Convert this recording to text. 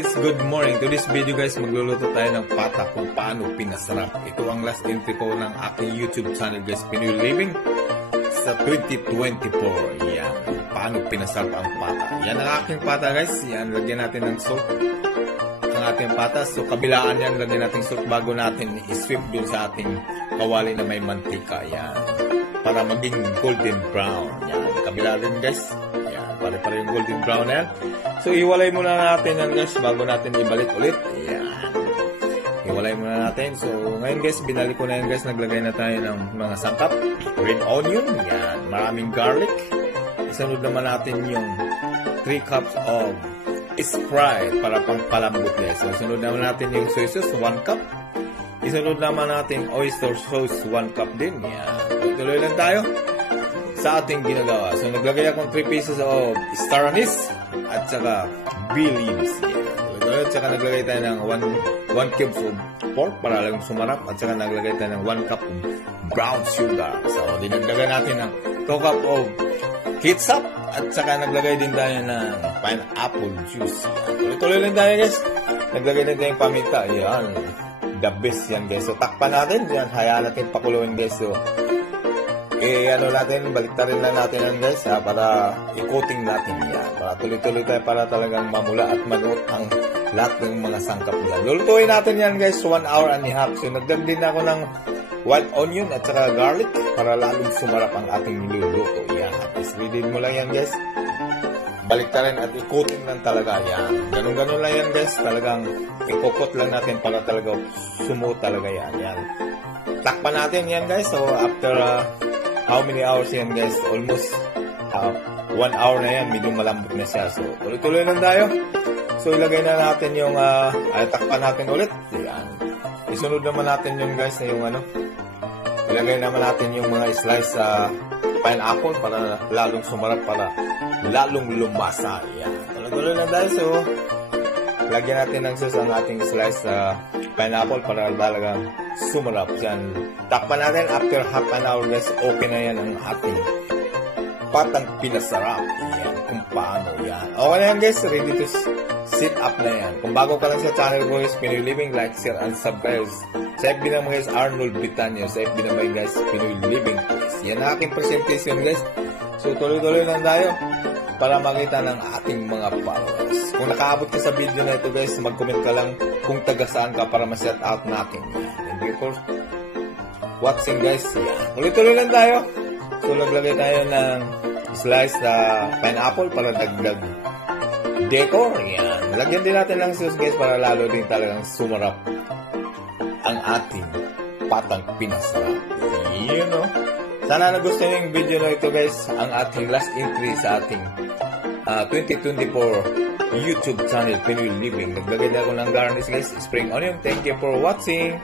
guys, good morning. To this video guys, magluluto tayo ng pata kung paano pinasarap. Ito ang last entry ko ng aking YouTube channel guys, Pinoy Living sa 2024. Yan, paano pinasarap ang pata. Yan ang aking pata guys. Yan, lagyan natin ng salt ang ating pata. So kabilaan yan, lagyan natin salt bago natin i-sweep dun sa ating kawali na may mantika. Yan, para maging golden brown. Yan, kabila rin guys. Pare-pare yung golden brown na yan. So, iwalay muna natin yan guys bago natin ibalik ulit. Yan. Iwalay muna natin. So, ngayon guys, binalik ko na yan guys. Naglagay na tayo ng mga sangkap. Red onion. Yan. Maraming garlic. Isunod naman natin yung 3 cups of Sprite para pangpalambot guys. So, isunod naman natin yung soy sauce, 1 cup. Isunod naman natin oyster sauce, 1 cup din. Yan. Tuloy lang tayo sa ating ginagawa. So, naglagay akong 3 pieces of star anise at saka bay leaves. At saka naglagay tayo ng 1 cube of pork para lang sumarap. At saka naglagay tayo ng 1 cup of brown sugar. So, dinagdagan natin ng 2 cup of ketchup. At saka naglagay din tayo ng pineapple juice. Tuloy lang tayo guys. Naglagay din tayong paminta. Yan. The best yan guys. So, takpan natin. Yan. Hayaan natin pakuluin guys. So, baliktarin lang natin yan guys para i-coating natin yan. Para tuloy-tuloy tayo para talagang mamula at manuot ang lahat ng mga sangkap yan. Lulutuin natin yan guys 1 hour and a half. So nagdag din ako ng white onion at saka garlic para lalong sumarap ang ating niluluto. Yan. Ready mo lang yan guys. Baliktarin at i-coating lang talaga yan. Ganun-ganun lang yan guys. Talagang i-coat lang natin para talaga sumuot talaga yan. Yan. Takpan natin yan guys. So after how many hours yan guys? Almost 1 hour na yan. Medyo malambot na siya. So, tuloy-tuloy lang tayo. So, ilagay na natin yung takpan natin ulit. Ayan. Isunod naman natin yung guys na yung ilagay naman natin yung mga slice pineapple para lalong sumarap, para lalong lumasa. Ayan. Tuloy-tuloy lang tayo. So, lagyan natin ng sauce ang ating slice pineapple para talagang sumarap yan. Takpan natin after half an hour guys. Okay na yan ang ating patang pinasarap. Yan. Kung paano yan. Okay na yan guys. Ready to sit up na yan. Kung bago ka lang sa channel ko guys, Pinoy Living, like, share, and subscribe. Sa FB naman guys, Arnold Britannia. Sa FB naman guys, Pinoy Living. Yan ang aking presentation guys. So tuloy-tuloy lang tayo para makita ng ating mga followers. Kung nakaabot ka sa video na ito guys, mag-comment ka lang kung taga saan ka para ma-set out natin. Thank you for watching guys. Tuloy-tuloy lang tayo. So naglagay tayo ng sliced pineapple para dagdag decor. Yan. Lagyan din natin ng sauce guys para lalo din talagang sumarap ang ating patang pinasarap. You know. Sana nagustuhan yung video na ito guys, ang ating last entry sa ating 2024 YouTube channel, Pinoy Living. Naglagay na ako ng garnish guys, spring onion. Thank you for watching.